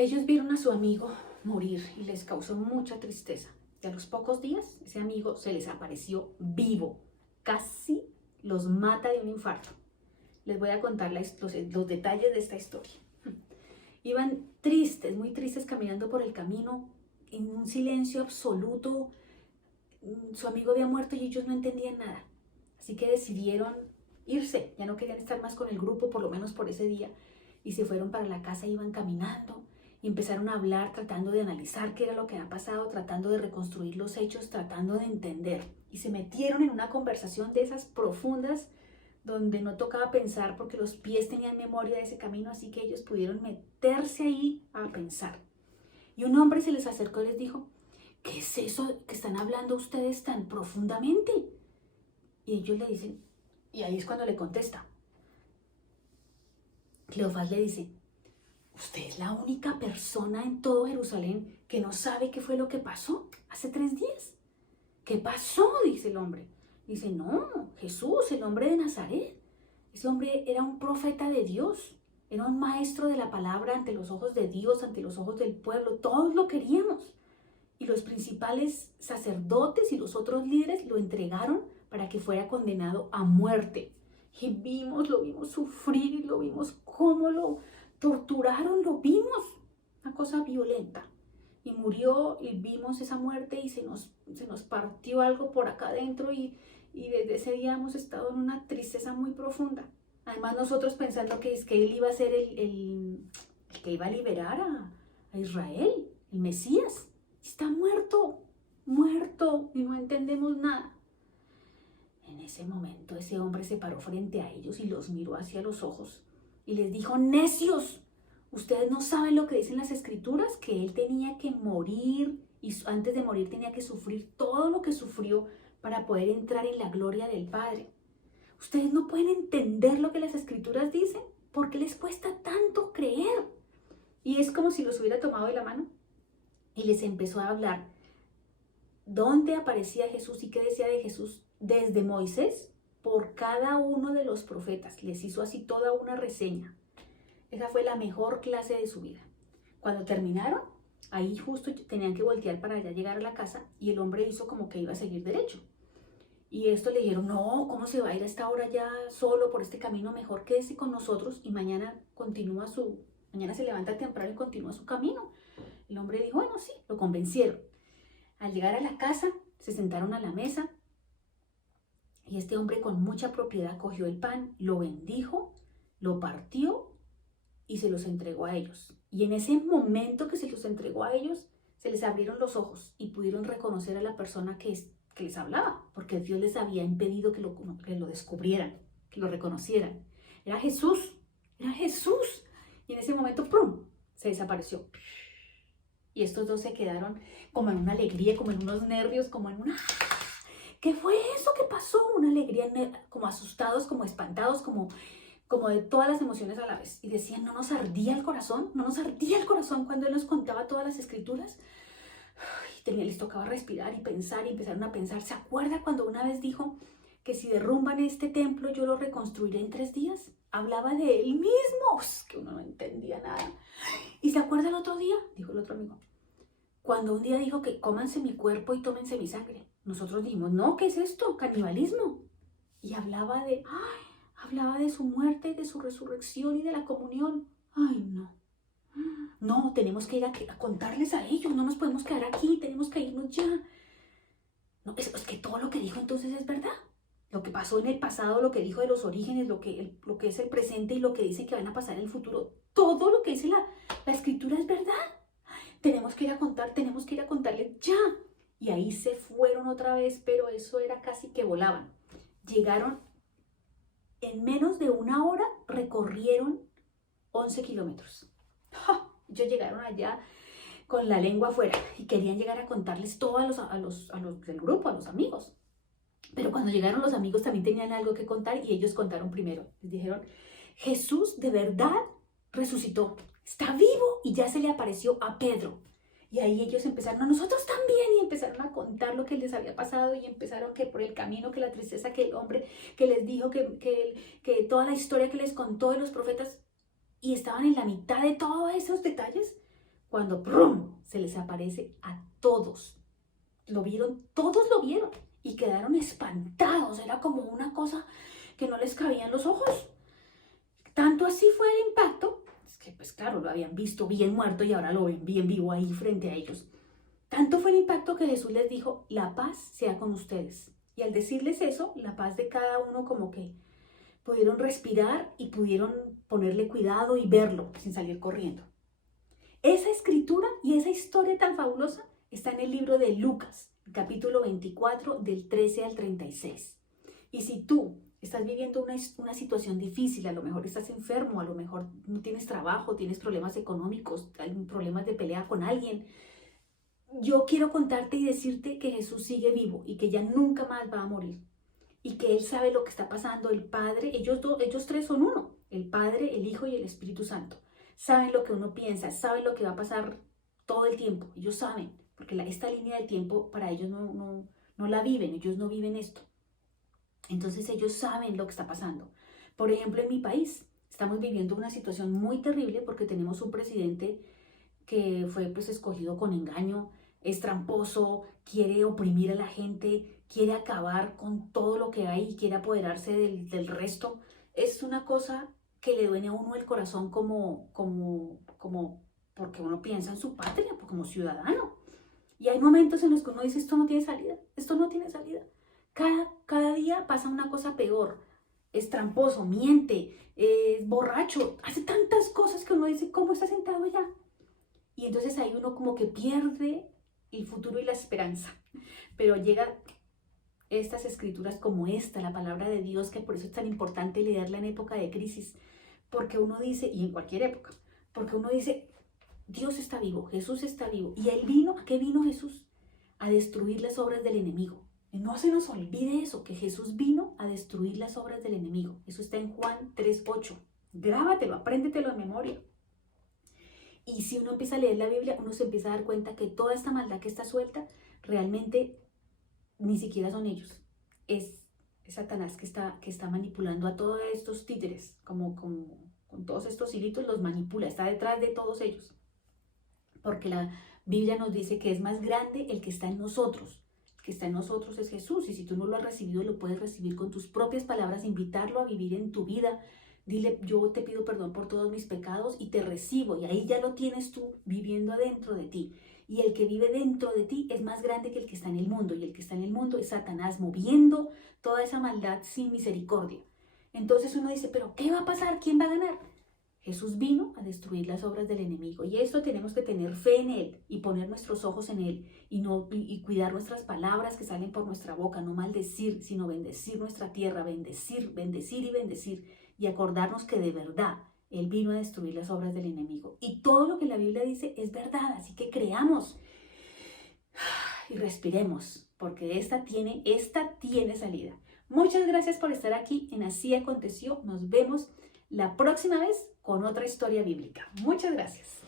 Ellos vieron a su amigo morir y les causó mucha tristeza. Y a los pocos días, ese amigo se les apareció vivo. Casi los mata de un infarto. Les voy a contar los detalles de esta historia. Iban tristes, muy tristes, caminando por el camino, en un silencio absoluto. Su amigo había muerto y ellos no entendían nada. Así que decidieron irse. Ya no querían estar más con el grupo, por lo menos por ese día. Y se fueron para la casa, iban caminando. Y empezaron a hablar, tratando de analizar qué era lo que había pasado, tratando de reconstruir los hechos, tratando de entender. Y se metieron en una conversación de esas profundas, donde no tocaba pensar porque los pies tenían memoria de ese camino, así que ellos pudieron meterse ahí a pensar. Y un hombre se les acercó y les dijo: ¿qué es eso que están hablando ustedes tan profundamente? Y ellos le dicen, y ahí es cuando le contesta. Cleofás le dice: ¿usted es la única persona en todo Jerusalén que no sabe qué fue lo que pasó hace 3 días? ¿Qué pasó?, dice el hombre. Dice: no, Jesús, el hombre de Nazaret. Ese hombre era un profeta de Dios, era un maestro de la palabra ante los ojos de Dios, ante los ojos del pueblo. Todos lo queríamos. Y los principales sacerdotes y los otros líderes lo entregaron para que fuera condenado a muerte. Y lo vimos sufrir y lo vimos cómo lo torturaron, lo vimos, una cosa violenta. Y murió y vimos esa muerte y se nos partió algo por acá adentro y desde ese día hemos estado en una tristeza muy profunda. Además nosotros pensando que es que él iba a ser el que iba a liberar a Israel, el Mesías. Está muerto, muerto y no entendemos nada. En ese momento ese hombre se paró frente a ellos y los miró hacia los ojos y les dijo: necios, ustedes no saben lo que dicen las escrituras, que él tenía que morir y antes de morir tenía que sufrir todo lo que sufrió para poder entrar en la gloria del Padre. Ustedes no pueden entender lo que las escrituras dicen. ¿Por qué les cuesta tanto creer? Y es como si los hubiera tomado de la mano y les empezó a hablar dónde aparecía Jesús y qué decía de Jesús desde Moisés por cada uno de los profetas. Les hizo así toda una reseña. Esa fue la mejor clase de su vida. Cuando terminaron, ahí justo tenían que voltear para ya llegar a la casa y el hombre hizo como que iba a seguir derecho. Y esto le dijeron: no, ¿cómo se va a ir a esta hora ya solo por este camino? Mejor quédese con nosotros y mañana se levanta temprano y continúa su camino. El hombre dijo: bueno, sí, lo convencieron. Al llegar a la casa, se sentaron a la mesa y este hombre con mucha propiedad cogió el pan, lo bendijo, lo partió y se los entregó a ellos. Y en ese momento que se los entregó a ellos, se les abrieron los ojos y pudieron reconocer a la persona que les hablaba, porque Dios les había impedido que lo descubrieran, que lo reconocieran. Era Jesús, era Jesús. Y en ese momento, ¡prum!, se desapareció. Y estos dos se quedaron como en una alegría, como en unos nervios, como en una... ¿Qué fue eso? ¿Qué pasó? Una alegría, como asustados, como espantados, como de todas las emociones a la vez. Y decían: ¿no nos ardía el corazón? ¿No nos ardía el corazón cuando Él nos contaba todas las escrituras? Les tocaba respirar y pensar y empezaron a pensar. ¿Se acuerda cuando una vez dijo que si derrumban este templo yo lo reconstruiré en 3 días? Hablaba de Él mismo, que uno no entendía nada. ¿Y se acuerda el otro día? Dijo el otro amigo, cuando un día dijo que cómanse mi cuerpo y tómense mi sangre. Nosotros dijimos: no, ¿qué es esto? Canibalismo. Y hablaba de su muerte, de su resurrección y de la comunión. Ay, no. No, tenemos que ir a contarles a ellos, no nos podemos quedar aquí, tenemos que irnos ya. No, es que todo lo que dijo entonces es verdad. Lo que pasó en el pasado, lo que dijo de los orígenes, lo que es el presente y lo que dice que van a pasar en el futuro, todo lo que dice la escritura es verdad. Tenemos que ir a contarles ya. Y ahí se fueron otra vez, pero eso era casi que volaban. Llegaron en menos de una hora, recorrieron 11 kilómetros. Ellos llegaron allá con la lengua afuera y querían llegar a contarles todo a los del grupo, a los amigos. Pero cuando llegaron los amigos también tenían algo que contar y ellos contaron primero. Les dijeron: Jesús de verdad resucitó, está vivo y ya se le apareció a Pedro. Y ahí ellos empezaron: a nosotros también, y empezaron a contar lo que les había pasado y empezaron que por el camino, que la tristeza, que el hombre que les dijo, que toda la historia que les contó de los profetas. Y estaban en la mitad de todos esos detalles cuando ¡prum!, se les aparece a todos. Lo vieron, todos lo vieron y quedaron espantados. Era como una cosa que no les cabía en los ojos. Tanto así fue el impacto, es que pues claro, lo habían visto bien muerto y ahora lo ven bien vivo ahí frente a ellos. Tanto fue el impacto que Jesús les dijo, la paz sea con ustedes. Y al decirles eso, la paz de cada uno como que pudieron respirar y pudieron ponerle cuidado y verlo sin salir corriendo. Esa escritura y esa historia tan fabulosa está en el libro de Lucas, capítulo 24, del 13 al 36. Y si tú estás viviendo una situación difícil, a lo mejor estás enfermo, a lo mejor no tienes trabajo, tienes problemas económicos, hay problemas de pelea con alguien, yo quiero contarte y decirte que Jesús sigue vivo y que ya nunca más va a morir. Y que Él sabe lo que está pasando, el Padre, ellos tres son uno, el Padre, el Hijo y el Espíritu Santo. Saben lo que uno piensa, saben lo que va a pasar todo el tiempo, ellos saben, porque esta línea de tiempo para ellos no la viven, ellos no viven esto. Entonces ellos saben lo que está pasando. Por ejemplo, en mi país estamos viviendo una situación muy terrible porque tenemos un presidente que fue pues escogido con engaño, es tramposo, quiere oprimir a la gente, quiere acabar con todo lo que hay y quiere apoderarse del resto. Es una cosa que le duele a uno el corazón como porque uno piensa en su patria, como ciudadano. Y hay momentos en los que uno dice, esto no tiene salida, esto no tiene salida. Cada día pasa una cosa peor. Es tramposo, miente, es borracho, hace tantas cosas que uno dice, ¿cómo está sentado allá? Y entonces ahí uno como que pierde el futuro y la esperanza. Pero llegan estas escrituras como esta, la palabra de Dios, que por eso es tan importante leerla en época de crisis. Porque uno dice, y en cualquier época, porque uno dice, Dios está vivo, Jesús está vivo. ¿Y Él vino? ¿A qué vino Jesús? A destruir las obras del enemigo. Y no se nos olvide eso, que Jesús vino a destruir las obras del enemigo. Eso está en Juan 3:8. Grábatelo, apréndetelo en memoria. Y si uno empieza a leer la Biblia, uno se empieza a dar cuenta que toda esta maldad que está suelta, realmente ni siquiera son ellos. Es Satanás que está manipulando a todos estos títeres, como con todos estos hilitos, los manipula, está detrás de todos ellos. Porque la Biblia nos dice que es más grande el que está en nosotros. El que está en nosotros es Jesús, y si tú no lo has recibido, lo puedes recibir con tus propias palabras, invitarlo a vivir en tu vida. Dile, yo te pido perdón por todos mis pecados y te recibo, y ahí ya lo tienes tú viviendo adentro de ti. Y el que vive dentro de ti es más grande que el que está en el mundo, y el que está en el mundo es Satanás moviendo toda esa maldad sin misericordia. Entonces uno dice, ¿pero qué va a pasar? ¿Quién va a ganar? Jesús vino a destruir las obras del enemigo, y esto tenemos que tener fe en Él y poner nuestros ojos en Él y cuidar nuestras palabras que salen por nuestra boca, no maldecir, sino bendecir nuestra tierra, bendecir y bendecir, y acordarnos que de verdad Él vino a destruir las obras del enemigo. Y todo lo que la Biblia dice es verdad, así que creamos y respiremos, porque esta tiene salida. Muchas gracias por estar aquí en Así Aconteció. Nos vemos la próxima vez con otra historia bíblica. Muchas gracias.